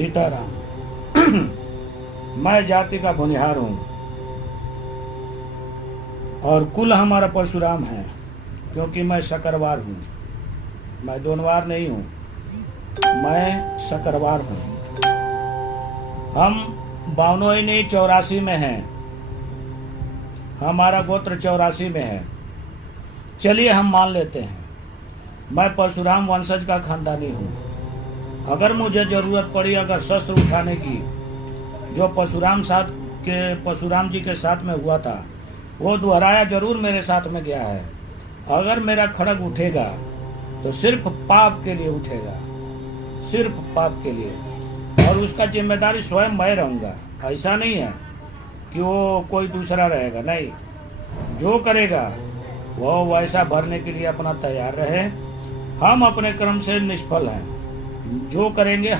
सीताराम। मैं जाति का भुनिहार हूँ और कुल हमारा परशुराम है, क्योंकि मैं शकरवार हूँ। मैं दोनवार नहीं हूँ, मैं शकरवार हूँ। हम 92 नहीं 84 में हैं। हमारा गोत्र 84 में है। चलिए हम मान लेते हैं मैं परशुराम वंशज का खानदानी हूँ। अगर मुझे जरूरत पड़ी अगर शस्त्र उठाने की, जो परशुराम जी के साथ में हुआ था, वो दोहराया जरूर मेरे साथ में गया है। अगर मेरा खड़ग उठेगा तो सिर्फ पाप के लिए उठेगा, सिर्फ पाप के लिए, और उसका जिम्मेदारी स्वयं मैं रहूंगा। ऐसा नहीं है कि वो कोई दूसरा रहेगा, नहीं। जो करेगा वो वैसा भरने के लिए अपना तैयार रहे। हम अपने कर्म से निष्फल हैं, जो करेंगे